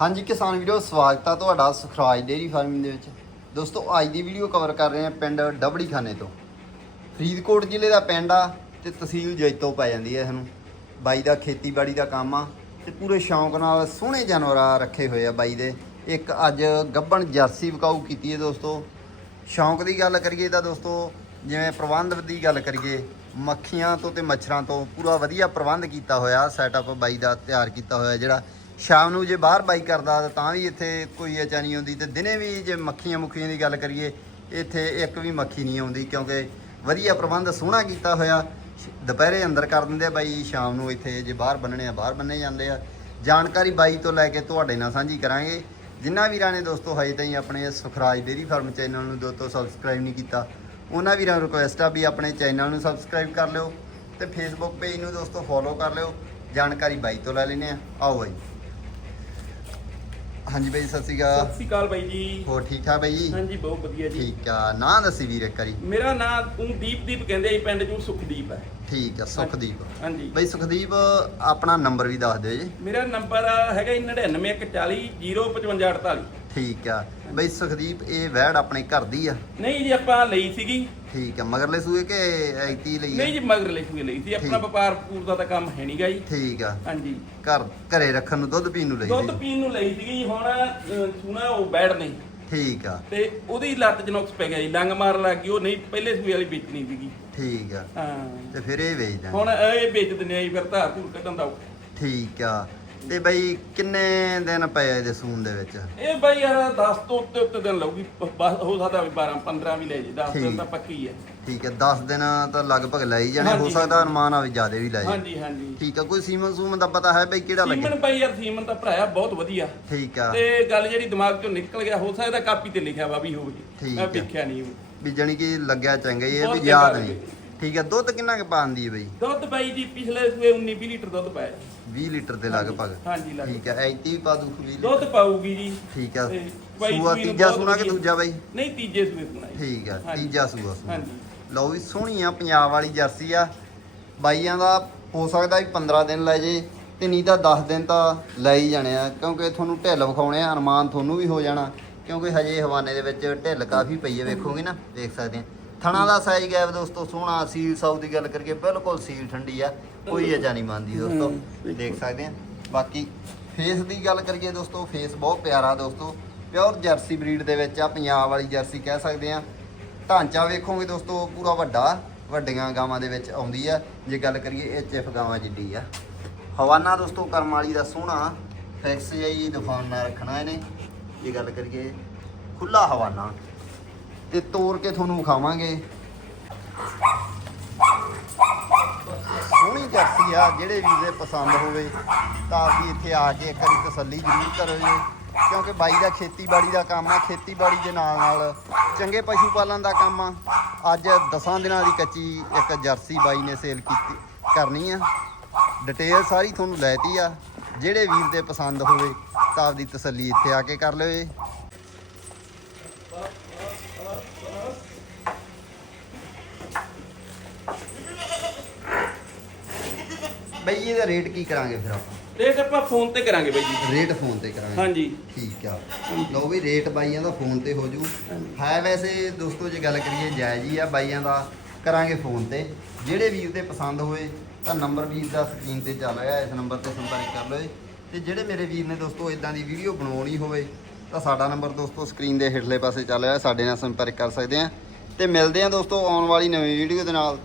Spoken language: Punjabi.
ਹਾਂਜੀ ਕਿਸਾਨ ਵੀਰੋ, ਸਵਾਗਤ ਆ ਤੁਹਾਡਾ ਸੁਖਰਾਜ ਡੇਰੀ ਫਾਰਮਿੰਗ ਦੇ ਵਿੱਚ। ਦੋਸਤੋ, ਅੱਜ ਦੀ ਵੀਡੀਓ ਕਵਰ ਕਰ ਰਹੇ ਹਾਂ ਪਿੰਡ ਡਬੜੀ ਖਾਨੇ ਤੋਂ। ਫਰੀਦਕੋਟ ਜ਼ਿਲ੍ਹੇ ਦਾ ਪਿੰਡ ਆ ਤੇ ਤਹਿਸੀਲ ਜੈਤੋ ਪੈ ਜਾਂਦੀ ਹੈ ਇਹਨੂੰ। ਬਾਈ ਦਾ ਖੇਤੀਬਾੜੀ ਦਾ ਕੰਮ ਆ ਤੇ ਪੂਰੇ ਸ਼ੌਂਕ ਨਾਲ ਸੋਹਣੇ ਜਾਨਵਰ ਰੱਖੇ ਹੋਏ ਆ ਬਾਈ ਦੇ। ਇੱਕ ਅੱਜ ਗੱਬਣ ਜਰਸੀ ਵਿਕਾਊ ਕੀਤੀ ਹੈ ਦੋਸਤੋ। ਸ਼ੌਂਕ ਦੀ ਗੱਲ ਕਰੀਏ ਤਾਂ ਦੋਸਤੋ, ਜਿਵੇਂ ਪ੍ਰਬੰਧ ਦੀ ਗੱਲ ਕਰੀਏ, ਮੱਖੀਆਂ ਤੋਂ ਤੇ ਮੱਛਰਾਂ ਤੋਂ ਪੂਰਾ ਵਧੀਆ ਪ੍ਰਬੰਧ ਕੀਤਾ ਹੋਇਆ ਸੈਟਅਪ ਬਾਈ ਦਾ ਤਿਆਰ ਕੀਤਾ ਹੋਇਆ ਜਿਹੜਾ ਸ਼ਾਮ ਨੂੰ ਜੇ ਬਾਹਰ ਬਾਈ ਕਰਦਾ ਤਾਂ ਵੀ ਇੱਥੇ ਕੋਈ ਅਚਾ ਨਹੀਂ ਆਉਂਦੀ ਤੇ ਦਿਨੇ ਵੀ ਜੇ ਮੱਖੀਆਂ ਮੁੱਖੀਆਂ ਦੀ ਗੱਲ ਕਰੀਏ, ਇੱਥੇ ਇੱਕ ਵੀ ਮੱਖੀ ਨਹੀਂ ਆਉਂਦੀ ਕਿਉਂਕਿ ਵਧੀਆ ਪ੍ਰਬੰਧ ਸੋਹਣਾ ਕੀਤਾ ਹੋਇਆ। ਦੁਪਹਿਰੇ ਅੰਦਰ ਕਰ ਦਿੰਦੇ ਆ ਬਾਈ, ਸ਼ਾਮ ਨੂੰ ਇੱਥੇ ਜੇ ਬਾਹਰ ਬੰਨਣੇ ਆ, ਬਾਹਰ ਬੰਨੇ ਜਾਂਦੇ ਆ। ਜਾਣਕਾਰੀ ਬਾਈ ਤੋਂ ਲੈ ਕੇ ਤੁਹਾਡੇ ਨਾਲ ਸਾਂਝੀ ਕਰਾਂਗੇ। ਜਿਨ੍ਹਾਂ ਵੀਰਾਂ ਨੇ ਦੋਸਤੋ ਹਜੇ ਤਾਈਂ ਆਪਣੇ ਸੁਖਰਾਜ ਡੇਰੀ ਫਾਰਮ ਚੈਨਲ ਨੂੰ ਦੋਸਤੋ ਸਬਸਕ੍ਰਾਈਬ ਨਹੀਂ ਕੀਤਾ, ਉਹਨਾਂ ਵੀਰਾਂ ਨੂੰ ਰਿਕੁਐਸਟ ਆ ਵੀ ਆਪਣੇ ਚੈਨਲ ਨੂੰ ਸਬਸਕ੍ਰਾਈਬ ਕਰ ਲਿਓ ਤੇ ਫੇਸਬੁੱਕ ਪੇਜ ਨੂੰ ਦੋਸਤੋ ਫੋਲੋ ਕਰ ਲਿਓ। ਜਾਣਕਾਰੀ ਬਾਈ ਤੋਂ ਲੈ ਲੈਨੇ ਆ। ਆਓ ਬਾਈ। ਹਾਂਜੀ ਬਾਈ ਸਤਿ ਸ਼੍ਰੀ ਸਤਿ ਅਕਾਲ ਸ਼੍ਰੀ ਅਕਾਲ ਬਾਈ ਜੀ। ਹੋਰ ਠੀਕ ਠਾਕ ਬਾਈ? ਜੀ ਹਾਂਜੀ ਬਹੁਤ ਵਧੀਆ ਜੀ। ਠੀਕ ਆ। ਨਾਂ ਦੱਸੀ ਵੀਰ ਇੱਕ ਵਾਰੀ। ਮੇਰਾ ਨਾਮ ਤੂੰ ਦੀਪਦੀਪ ਕਹਿੰਦੇ ਆ ਜੀ ਪਿੰਡ ਚੋਂ ਸੁਖਦੀਪ ਹੈ ਠੀਕ ਆ ਸੁਖਦੀਪ। ਹਾਂਜੀ। ਬਾਈ ਸੁਖਦੀਪ ਆਪਣਾ ਨੰਬਰ ਵੀ ਦੱਸ ਦਿਓ ਜੀ। ਮੇਰਾ ਨੰਬਰ ਹੈਗਾ ਜੀ 9914005548 ਠੀਕ ਆ। ਬਈ ਸੁਖਦੀਪ ਇਹ ਵੈੜ ਆਪਣੇ ਘਰ ਦੀ ਆ। ਨਹੀਂ ਜੀ ਆਪਾਂ ਲਈ ਸੀਗੀ। ਠੀਕ ਆ ਮਗਰਲੇ ਸੂਏ ਕਿ ਐਤੀ ਲਈ ਆ? ਨਹੀਂ ਜੀ ਮਗਰ ਸੀ ਲਈ ਸੀ। ਆਪਣਾ। ਵਪਾਰ ਪੂਰ ਦਾ ਤਾਂ ਕੰਮ ਹੈ ਨਹੀਂਗਾ ਜੀ। ਠੀਕ ਆ। ਹਾਂਜੀ। ਘਰ ਘਰੇ ਰੱਖਣ ਨੂੰ ਦੁੱਧ ਪੀਣ ਨੂੰ ਲਈ ਦੁੱਧ ਪੀਣ ਨੂੰ ਲਈ ਸੀਗੀ ਜੀ ਹੁਣ ਅਹ, ਸੂਣਾ ਉਹ ਬੈੜ ਨਹੀਂ ਠੀਕ ਆ। ਤੇ ਉਹਦੀ ਲੱਤ 'ਚ ਨੁਕਸ ਪੈ ਗਿਆ ਜੀ ਲੰਗ ਮਾਰ ਲੱਗ ਗਈ ਉਹ ਨਹੀਂ ਪਹਿਲੇ ਸੂਏ ਵਾਲੀ ਵੇਚਣੀ ਸੀਗੀ। ਠੀਕ ਆ। ਹਾਂ। ਤੇ ਫਿਰ ਇਹ ਵੇਚ ਦਾਂਗੇ ਹੁਣ ਇਹ ਵੇਚ ਦਿੰਦੇ ਆ ਜੀ ਫਿਰ ਧਾਰ ਧੂਰ ਕੱਢਣ ਦਾ ਠੀਕ ਆ। ਤੇ ਬਈ ਕਿੰਨੇ ਦਿਨ ਪਏ ਆ ਇਹਦੇ ਸੂਣ ਦੇ ਵਿੱਚ? ਇਹ ਬਾਈ ਯਾਰ 10 ਤੋਂ ਉੱਤੇ ਉੱਤੇ ਦਿਨ ਲਊਗੀ। ਬਸ ਹੋ ਸਕਦਾ ਵੀ 12 15 ਵੀ ਲੈ ਜੇ 10 ਦਿਨ। ਤਾਂ ਪੱਕੀ ਹੈ ਠੀਕ ਆ 10 ਦਿਨ ਤਾਂ ਲਗਭਗ ਲੈ ਹੀ ਜਾਣੇ। ਹੋ ਸਕਦਾ ਅਨੁਮਾਨ ਆ ਵੀ ਜ਼ਿਆਦੇ ਵੀ ਲੈ ਜਾਏ ਹਾਂਜੀ ਹਾਂਜੀ। ਠੀਕ ਆ ਕੋਈ ਸੀਮਨ ਸੂਮਨ ਦਾ ਪਤਾ ਹੈ ਬਈ ਕਿਹੜਾ ਲੱਗੇ? ਸੀਮਨ ਬਾਈ ਯਾਰ ਸੀਮਨ ਤਾਂ ਭਰਾਇਆ ਬਹੁਤ ਵਧੀਆ। ਠੀਕ ਆ। ਤੇ ਗੱਲ ਜਿਹੜੀ ਦਿਮਾਗ ਚੋਂ ਨਿਕਲ ਗਿਆ ਹੋ ਸਕਦਾ ਕਾਪੀ ਤੇ ਲਿਖਿਆ ਵਾ ਵੀ ਹੋਵੇ। ਮੈਂ ਹੈ। ਵੇਖਿਆ ਨਹੀਂ। ਵੀ ਜਾਣੀ ਕਿ ਲੱਗਿਆ ਚੰਗਾ ਹੀ ਹੈ ਬਹੁਤ ਵੀ ਯਾਦ ਨਹੀਂ। ਠੀਕ ਆ ਦੁੱਧ ਕਿੰਨਾ ਕੁ ਪਾਉਂਦੀ ਹੈ ਬਈ? ਦੁੱਧ ਬਾਈ ਜੀ ਪਿਛਲੇ ਸੂਏ 19 20 ਲੀਟਰ ਦੁੱਧ ਪਾਇਆ 20 ਲੀਟਰ ਦੇ ਲਗਭਗ। ਹਾਂਜੀ ਲੱਗ ਠੀਕ ਹੈ ਐਤੀ ਵੀ ਪਾ ਦੂ 20 ਲੀਟਰ ਦੁੱਧ ਪਾਊਗੀ ਜੀ। ਠੀਕ ਤੇ ਬਾਈ ਸੂਆ ਸੂਈ ਨੂੰ ਤੀਜਾ ਬਹੁਤ ਸੂਣਾ ਕਿ ਵਧੀਆ। ਦੂਜਾ ਬਾਈ? ਨਹੀਂ ਤੀਜੇ ਸੂਏ ਸੁਣਾ ਜੀ। ਠੀਕ ਹਾਂਜੀ। ਤੀਜਾ ਸੂਆ ਸੂਆ ਹਾਂਜੀ। ਲਓ ਵੀ ਸੋਹਣੀ ਆ ਪੰਜਾਬ ਵਾਲੀ ਜਰਸੀ ਆ। ਬਾਈਆਂ ਦਾ ਹੋ ਸਕਦਾ ਵੀ 15 ਦਿਨ ਲੈ ਜੇ ਤੇ ਨਹੀਂ ਤਾਂ 10 ਦਿਨ ਤਾਂ ਲੈ ਹੀ ਜਾਣੇ ਆ ਕਿਉਂਕਿ ਤੁਹਾਨੂੰ ਢਿੱਲ ਵਿਖਾਉਣੇ ਆ ਅਰਮਾਨ ਤੁਹਾਨੂੰ ਵੀ ਹੋ ਜਾਣਾ ਕਿਉਂਕਿ ਹਜੇ ਹਵਾਨੇ ਦੇ ਵਿੱਚ ਢਿੱਲ ਕਾਫੀ ਪਈ ਹੈ ਵੇਖੋਗੇ ਨਾ ਦੇਖ ਸਕਦੇ ਆ। ਥਣਾ ਦਾ ਸਾਈਜ਼ ਗੈਪ ਦੋਸਤੋ ਸੋਹਣਾ ਸੀਲ ਸਾਊ ਦੀ ਗੱਲ ਕਰੀਏ ਬਿਲਕੁਲ ਸੀਲ ਠੰਡੀ ਆ ਕੋਈ ਅਜਾ ਨਹੀਂ ਮੰਨਦੀ ਦੋਸਤੋ। ਦੇਖ ਸਕਦੇ ਆ। ਬਾਕੀ ਫੇਸ ਦੀ ਗੱਲ ਕਰੀਏ ਦੋਸਤੋ ਫੇਸ ਬਹੁਤ ਪਿਆਰਾ ਦੋਸਤੋ ਪਿਓਰ ਜਰਸੀ ਬਰੀਡ ਦੇ ਵਿੱਚ ਆ ਪੰਜਾਬ ਵਾਲੀ ਜਰਸੀ ਕਹਿ ਸਕਦੇ ਆ। ਢਾਂਚਾ ਵੇਖੋਗੇ ਦੋਸਤੋ ਪੂਰਾ ਵੱਡਾ ਵੱਡੀਆਂ ਗਾਵਾਂ ਦੇ ਵਿੱਚ ਆਉਂਦੀ ਆ। ਜੇ ਗੱਲ ਕਰੀਏ ਐਚਐਫ ਗਾਵਾਂ ਜਿੱਡੀ ਆ। ਹਵਾਨਾ ਦੋਸਤੋ ਕਰਮ ਵਾਲੀ ਦਾ ਸੋਹਣਾ ਫਿਕਸ ਜਾਈ ਦੁਕਾਨ ਨਾਲ ਰੱਖਣਾ ਇਹਨੇ। ਜੇ ਗੱਲ ਕਰੀਏ ਖੁੱਲਾ ਹਵਾਨਾ। ਤੇ ਤੋੜ ਕੇ ਤੁਹਾਨੂੰ ਵਿਖਾਵਾਂਗੇ। ਸੋਹਣੀ ਜਰਸੀ ਆ, ਜਿਹੜੇ ਵੀਰ ਦੇ ਪਸੰਦ ਹੋਵੇ, ਤਾਂ ਆਪਦੀ ਇੱਥੇ ਆ ਕੇ ਇੱਕ ਵਾਰੀ ਤਸੱਲੀ ਜ਼ਰੂਰ ਕਰੋ ਜੀ ਕਿਉਂਕਿ ਬਾਈ ਦਾ ਖੇਤੀਬਾੜੀ ਦਾ ਕੰਮ ਆ, ਖੇਤੀਬਾੜੀ ਦੇ ਨਾਲ ਨਾਲ ਚੰਗੇ ਪਸ਼ੂ ਪਾਲਣ ਦਾ ਕੰਮ ਆ। ਅੱਜ 10 ਦਿਨਾਂ ਦੀ ਕੱਚੀ ਇੱਕ ਜਰਸੀ ਬਾਈ ਨੇ ਸੇਲ ਕੀਤੀ, ਕਰਨੀ ਆ। ਡਿਟੇਲ ਸਾਰੀ ਤੁਹਾਨੂੰ ਲੈਤੀ ਆ। ਜਿਹੜੇ ਵੀਰ ਦੇ ਪਸੰਦ ਹੋਵੇ, ਤਾਂ ਆਪਦੀ ਤਸੱਲੀ ਇੱਥੇ ਆ ਕੇ ਕਰ ਲਿਓ ਜੀ ਬਈ ਇਹਦਾ ਰੇਟ ਕੀ ਕਰਾਂਗੇ ਫਿਰ ਆਪਾਂ? ਰੇਟ ਆਪਾਂ ਫੋਨ ਤੇ ਕਰਾਂਗੇ ਬਾਈ ਜੀ। ਰੇਟ ਫੋਨ ਤੇ ਕਰਾਂਗੇ। ਹਾਂਜੀ। ਠੀਕ ਆ। ਲਓ ਵੀ ਰੇਟ ਬਾਈਆਂ ਦਾ ਫੋਨ ਤੇ ਹੋ ਜੂ। ਹੈ ਵੈਸੇ ਦੋਸਤੋ ਜੇ ਗੱਲ ਕਰੀਏ ਜਾਇਜ਼ ਹੀ ਆ ਬਾਈਆਂ ਦਾ ਕਰਾਂਗੇ ਫੋਨ ਤੇ। ਜਿਹੜੇ ਵੀਰ ਦੇ ਪਸੰਦ ਹੋਏ ਤਾਂ ਨੰਬਰ ਵੀਰ ਦਾ ਸਕਰੀਨ ਤੇ ਚੱਲ ਰਿਹਾ ਇਸ ਨੰਬਰ ਤੇ ਸੰਪਰਕ ਕਰ ਲਓ ਜੀ। ਤੇ ਜਿਹੜੇ ਮੇਰੇ ਵੀਰ ਨੇ ਦੋਸਤੋ ਇਦਾਂ ਦੀ ਵੀਡੀਓ ਬਣਾਉਣੀ ਹੋਵੇ ਤਾਂ ਸਾਡਾ ਨੰਬਰ ਦੋਸਤੋ ਸਕਰੀਨ ਦੇ ਹੇਠਲੇ ਪਾਸੇ ਚੱਲ ਰਿਹਾ ਸਾਡੇ ਨਾਲ ਸੰਪਰਕ ਕਰ ਸਕਦੇ ਆ। ਤੇ ਮਿਲਦੇ ਆ ਦੋਸਤੋ ਆਉਣ ਵਾਲੀ ਨਵੀਂ ਵੀਡੀਓ ਦੇ ਨਾਲ।